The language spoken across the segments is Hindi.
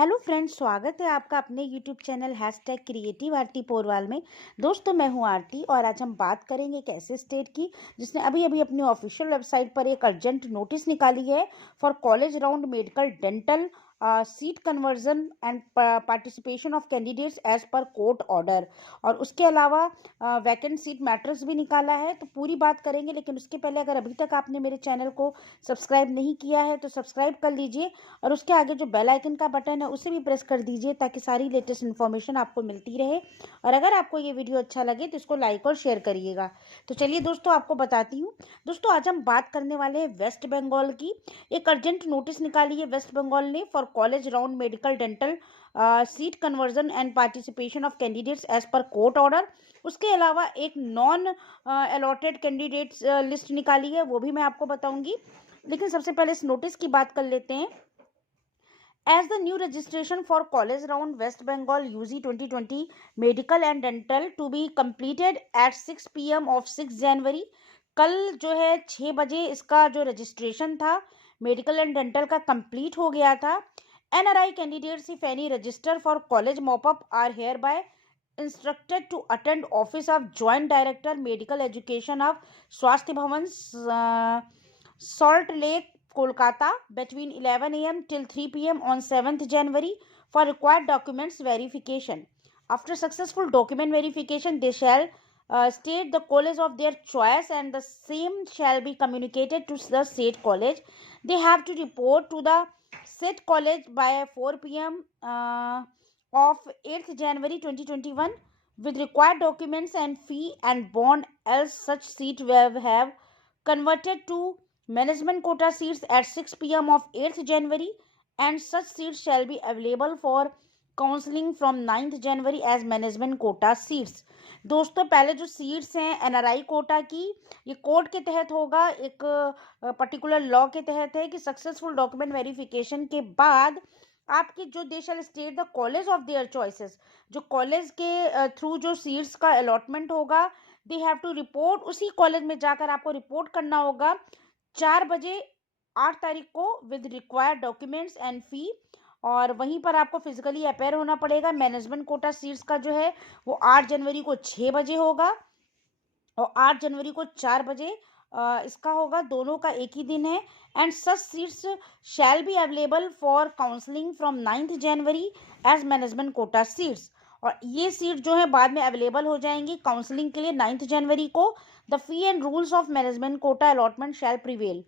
हेलो फ्रेंड्स, स्वागत है आपका अपने यूट्यूब चैनल #क्रिएटिव आरती पोरवाल में। दोस्तों, मैं हूं आरती और आज हम बात करेंगे एक ऐसे स्टेट की जिसने अभी अभी अपनी ऑफिशियल वेबसाइट पर एक अर्जेंट नोटिस निकाली है for college round medical dental seat conversion and participation of candidates as per court order. और उसके अलावा वैकेंट सीट मैट्रिक्स भी निकाला है, तो पूरी बात करेंगे। लेकिन उसके पहले अगर अभी तक आपने मेरे चैनल को सब्सक्राइब नहीं किया है तो सब्सक्राइब कर लीजिए और उसके आगे जो बेल आइकन का बटन है उसे भी प्रेस कर दीजिए ताकि सारी लेटेस्ट इन्फॉर्मेशन आपको मिलती रहे। और अगर आपको ये वीडियो अच्छा लगे तो इसको लाइक और शेयर करिएगा। तो चलिए दोस्तों, आपको बताती हूँ। दोस्तों, आज हम बात करने वाले हैं वेस्ट बंगाल की। एक अर्जेंट नोटिस निकाली है वेस्ट बंगाल ने for college round medical dental seat conversion and participation of candidates as per court order. उसके अलावा एक नॉन अलॉटेड कैंडिडेट्स लिस्ट निकाली है, वो भी मैं आपको बताऊंगी। लेकिन सबसे पहले इस नोटिस की बात कर लेते हैं। As the new registration for college round West Bengal UG 2020 medical and dental to be completed at 6 p.m. of 6 जनवरी, कल जो है 6 बजे इसका जो रजिस्ट्रेशन था मेडिकल एंड डेंटल का कंप्लीट हो गया था। NRI candidates if any register for college mop-up are hereby instructed to attend office of joint director medical education of स्वास्थ्य भवन salt lake Kolkata between 11 a.m. till 3 p.m. on 7th January for required documents verification. After successful document verification, they shall state the college of their choice and the same shall be communicated to the said college. They have to report to the said college by 4 p.m. Of 8th January 2021 with required documents and fee and bond, else such seat will have converted to management quota seats at 6 p.m. of 8th January and such seats shall be available for counselling from 9th January as management quota seats. दोस्तों, पहले जो सीट्स हैं एनआरआई कोटा की, ये कोर्ट के तहत होगा, एक पर्टिकुलर लॉ के तहत है कि सक्सेसफुल डॉक्यूमेंट वेरिफिकेशन के बाद आपकी जो they shall state the college of their choices, जो कॉलेज के थ्रू जो सीट्स का अलॉटमेंट होगा, दे हैव टू रिपोर्ट। उसी कॉलेज में जाकर आपको रिपोर्ट करना होगा 4 बजे 8 तारीख को with required documents and fee. और वहीं पर आपको फिजिकली अपेयर होना पड़ेगा। मैनेजमेंट कोटा सीट्स का जो है वो 8 जनवरी को 6 बजे होगा और 8 जनवरी को 4 बजे इसका होगा। दोनों का एक ही दिन है। And such seats shall be available for counselling from 9th January as management quota seats. और ये सीट जो है बाद में अवेलेबल हो जाएंगी काउंसलिंग के लिए 9th जनवरी को। The fee and rules of management quota allotment shall prevail.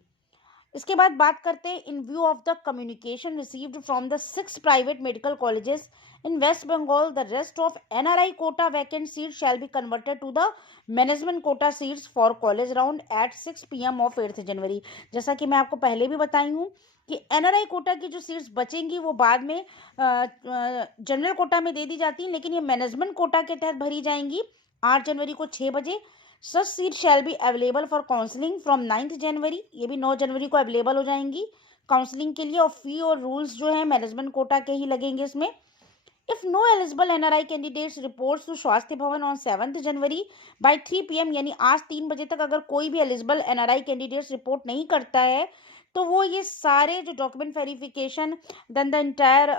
इसके बाद बात करते हैं in view of the communication received from the 6 private medical colleges in West Bengal, the rest of NRI quota vacant seat shall be converted to the management quota seats for college round at 6 p.m. Of 8th January. जैसा कि मैं आपको पहले भी बताई हूँ कि एनआरआई कोटा की जो सीट्स बचेंगी वो बाद में जनरल कोटा में दे दी जाती हैं, लेकिन ये मैनेजमेंट कोटा के तहत भरी जाएंगी 8 जनवरी को 6 बजे। Such seat shall be available for counselling from 9th January, ये भी 9 जनवरी को अवेलेबल हो जाएंगी काउंसलिंग के लिए। और फी और रूल्स जो है मैनेजमेंट कोटा के ही लगेंगे इसमें। If no eligible NRI candidates reports to Swasthya Bhawan on 7th January bye 3 p.m. यानी आज 3 बजे तक अगर कोई भी एलिजिबल एनआरआई कैंडिडेट्स रिपोर्ट नहीं करता है तो वो ये सारे जो document verification then the entire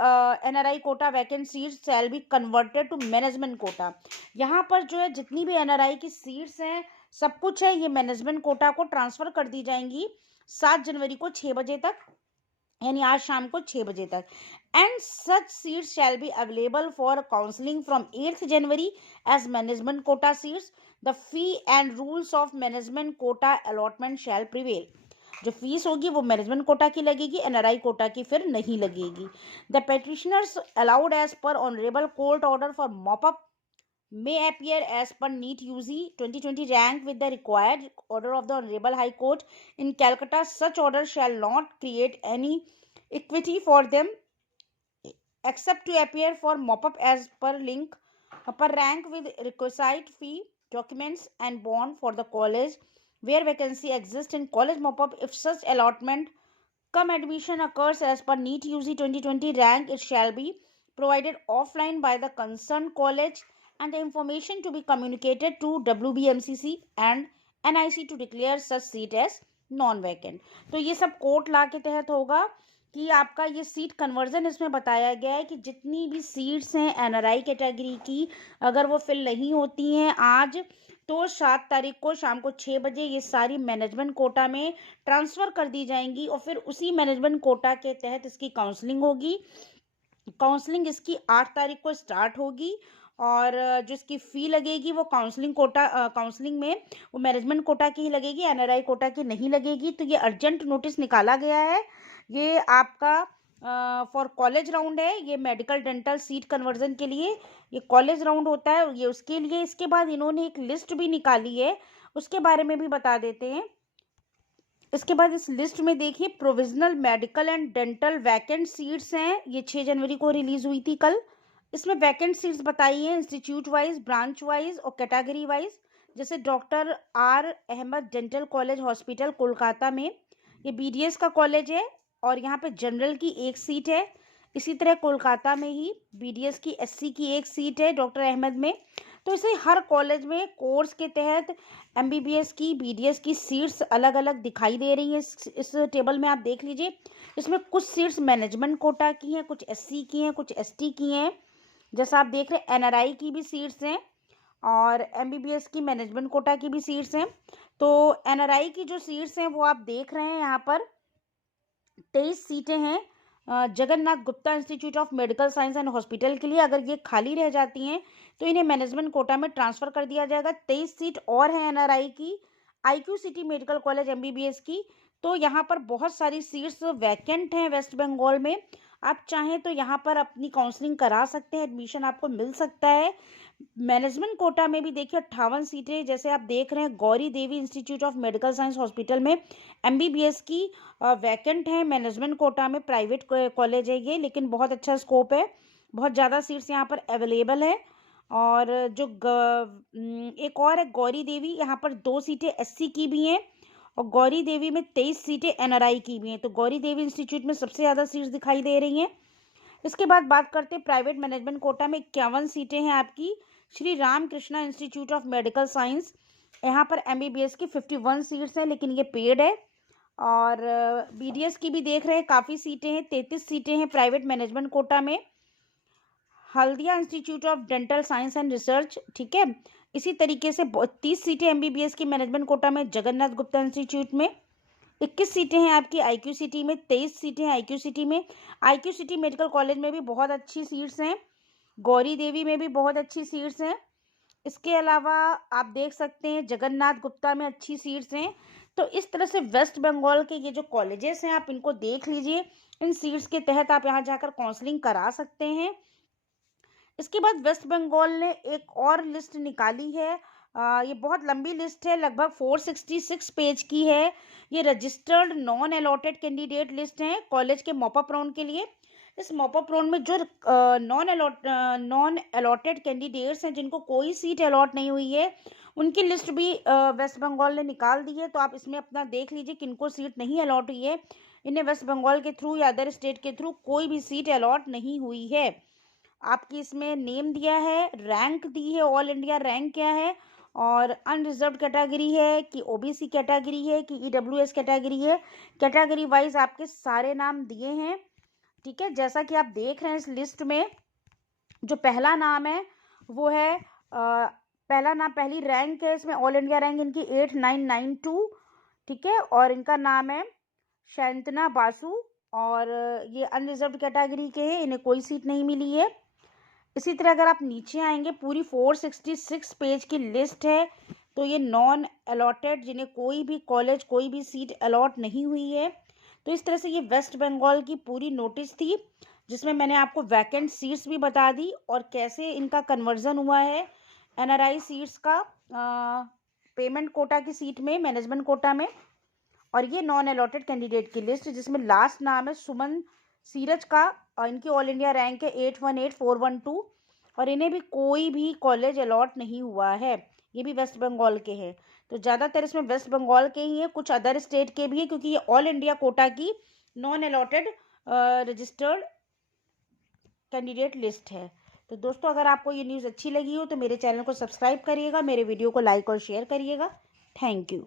NRI quota vacant seats shall be converted to management quota. यहाँ पर जो है जितनी भी एनआरआई की सीट्स हैं सब कुछ है ये मैनेजमेंट कोटा को ट्रांसफर कर दी जाएंगी 7 जनवरी को 6 बजे तक, यानी आज शाम को 6 बजे तक। And such seats shall be available for counselling from 8th January as management quota seats. The fee and rules of management quota allotment shall prevail. जो फीस होगी वो मैनेजमेंट कोटा की लगेगी, एनआरआई कोटा की फिर नहीं लगेगी। The petitioners allowed as per honourable court order for mop up may appear as per NEET UG 2020 rank with the required order of the Honorable High Court in Calcutta. Such order shall not create any equity for them except to appear for mop-up as per link per rank with requisite fee, documents and bond for the college where vacancy exists in college mop-up. If such allotment come admission occurs as per NEET UG 2020 rank, it shall be provided offline by the concerned college and the information to be communicated to WBMCC and NIC to declare such seat as non vacant. तो ये सब कोर्ट लॉ के तहत होगा कि आपका ये सीट कन्वर्जन इसमें बताया गया है कि जितनी भी सीट्स हैं एनआरआई कैटेगरी की, अगर वो फिल नहीं होती हैं आज, तो 7 तारीख को शाम को 6 बजे ये सारी मैनेजमेंट कोटा में ट्रांसफ़र कर दी जाएंगी और फिर उसी मैनेजमेंट कोटा के तहत इसकी काउंसलिंग होगी। काउंसलिंग इसकी 8 तारीख को स्टार्ट होगी और जो इसकी फ़ी लगेगी वो काउंसलिंग में वो मैनेजमेंट कोटा की ही लगेगी, एनआरआई कोटा की नहीं लगेगी। तो ये अर्जेंट नोटिस निकाला गया है। ये आपका फॉर कॉलेज राउंड है, ये मेडिकल डेंटल सीट कन्वर्जन के लिए ये कॉलेज राउंड होता है, ये उसके लिए। इसके बाद इन्होंने एक लिस्ट भी निकाली है, उसके बारे में भी बता देते हैं। इसके बाद इस लिस्ट में देखिए, provisional medical and dental vacant seats हैं, ये 6 जनवरी को रिलीज हुई थी कल। इसमें वैकेंट सीट्स बताई हैं इंस्टीट्यूट वाइज, ब्रांच वाइज और कैटेगरी वाइज। जैसे doctor R Ahmed dental college hospital Kolkata में, ये बीडीएस का कॉलेज है और यहाँ पे जनरल की एक सीट है। इसी तरह कोलकाता में ही बीडीएस की एससी की एक सीट है डॉक्टर अहमद में। तो इसे हर कॉलेज में कोर्स के तहत एमबीबीएस की, बीडीएस की सीट्स अलग अलग दिखाई दे रही हैं। इस टेबल में आप देख लीजिए, इसमें कुछ सीट्स मैनेजमेंट कोटा की हैं, कुछ एससी की हैं, कुछ एसटी की हैं। जैसा आप देख रहे हैं एनआरआई की भी सीट्स हैं और एमबीबीएस की मैनेजमेंट कोटा की भी सीट्स हैं। तो एनआरआई की जो सीट्स हैं वो आप देख रहे हैं, यहाँ पर 23 सीटें हैं Jagannath Gupta institute of medical science and hospital के लिए। अगर ये खाली रह जाती हैं तो इन्हें मैनेजमेंट कोटा में ट्रांसफ़र कर दिया जाएगा। 23 सीट और हैं एनआरआई की, IQ city medical college MBBS की। तो यहाँ पर बहुत सारी सीट्स वैकेंट हैं वेस्ट बंगाल में। आप चाहें तो यहाँ पर अपनी काउंसलिंग करा सकते हैं, एडमिशन आपको मिल सकता है। मैनेजमेंट कोटा में भी देखिए 58 सीटें, जैसे आप देख रहे हैं Gauri Devi institute of medical science hospital में एमबीबीएस की वैकेंट है मैनेजमेंट कोटा में। प्राइवेट कॉलेज है ये, लेकिन बहुत अच्छा स्कोप है, बहुत ज़्यादा सीट्स यहाँ पर अवेलेबल है। और जो एक और है गौरी देवी, यहाँ पर 2 सीटें एससी की भी हैं और गौरी देवी में 23 सीटें एनआरआई की भी हैं। तो गौरी देवी इंस्टीट्यूट में सबसे ज़्यादा सीट्स दिखाई दे रही हैं। इसके बाद बात करते हैं प्राइवेट मैनेजमेंट कोटा में 51 सीटें हैं आपकी Shri Ram Krishna institute of medical science. यहाँ पर एमबीबीएस की 51 सीट्स हैं, लेकिन ये पेड है। और बीडीएस की भी देख रहे हैं काफ़ी सीटें हैं, 33 सीटें हैं प्राइवेट मैनेजमेंट कोटा में। Haldia institute of dental science and research, ठीक है। इसी तरीके से 30 सीटें एमबीबीएस की मैनेजमेंट कोटा में जगन्नाथ गुप्ता इंस्टीट्यूट में। 21 सीटें हैं आपकी आईक्यू सिटी में, 23 सीटें हैं आईक्यू सिटी में। आईक्यू सिटी मेडिकल कॉलेज में भी बहुत अच्छी सीट्स हैं, गौरी देवी में भी बहुत अच्छी सीट्स हैं। इसके अलावा आप देख सकते हैं जगन्नाथ गुप्ता में अच्छी सीट्स हैं। तो इस तरह से वेस्ट बंगाल के ये जो कॉलेजेस हैं आप इनको देख लीजिए, इन सीट्स के तहत आप यहाँ जाकर काउंसलिंग करा सकते हैं। इसके बाद वेस्ट बंगाल ने एक और लिस्ट निकाली है, ये बहुत लंबी लिस्ट है, लगभग 466 पेज की है। ये registered non allotted candidate list है कॉलेज के मॉपअप राउंड के लिए। इस मॉपअप राउंड में जो नॉन अलॉटेड कैंडिडेट्स हैं, जिनको कोई सीट अलॉट नहीं हुई है, उनकी लिस्ट भी वेस्ट बंगाल ने निकाल दी है। तो आप इसमें अपना देख लीजिए किनको सीट नहीं अलॉट हुई है। इन्हें वेस्ट बंगाल के थ्रू या अदर स्टेट के थ्रू कोई भी सीट अलॉट नहीं हुई है। आपकी इसमें नेम दिया है, रैंक दी है, ऑल इंडिया रैंक क्या है, और अनरिजर्व्ड कैटेगरी है कि ओबीसी कैटेगरी है कि ईडब्ल्यूएस कैटेगरी है। कैटेगरी वाइज आपके सारे नाम दिए हैं, ठीक है। जैसा कि आप देख रहे हैं इस लिस्ट में, जो पहला नाम है वो है पहला नाम, पहली रैंक है इसमें, ऑल इंडिया रैंक इनकी 8992, ठीक है। और इनका नाम है शैंतना बासु और ये अनरिजर्व्ड कैटेगरी के हैं, इन्हें कोई सीट नहीं मिली है। इसी तरह अगर आप नीचे आएंगे, पूरी 466 पेज की लिस्ट है। तो ये नॉन अलॉटेड, जिन्हें कोई भी कॉलेज कोई भी सीट अलॉट नहीं हुई है। तो इस तरह से ये वेस्ट बंगाल की पूरी नोटिस थी, जिसमें मैंने आपको वैकेंट सीट्स भी बता दी और कैसे इनका कन्वर्जन हुआ है एनआरआई सीट्स का पेमेंट कोटा की सीट में, मैनेजमेंट कोटा में। और ये नॉन अलॉटेड कैंडिडेट की लिस्ट, जिसमें लास्ट नाम है सुमन सीरज का, और इनकी ऑल इंडिया रैंक है 818412 और इन्हें भी कोई भी कॉलेज अलॉट नहीं हुआ है। ये भी वेस्ट बंगाल के हैं। तो ज़्यादातर इसमें वेस्ट बंगाल के ही हैं, कुछ अदर स्टेट के भी हैं, क्योंकि ये ऑल इंडिया कोटा की non allotted registered candidate list है। तो दोस्तों, अगर आपको ये न्यूज़ अच्छी लगी हो तो मेरे चैनल को सब्सक्राइब करिएगा, मेरे वीडियो को लाइक और शेयर करिएगा। Thank you.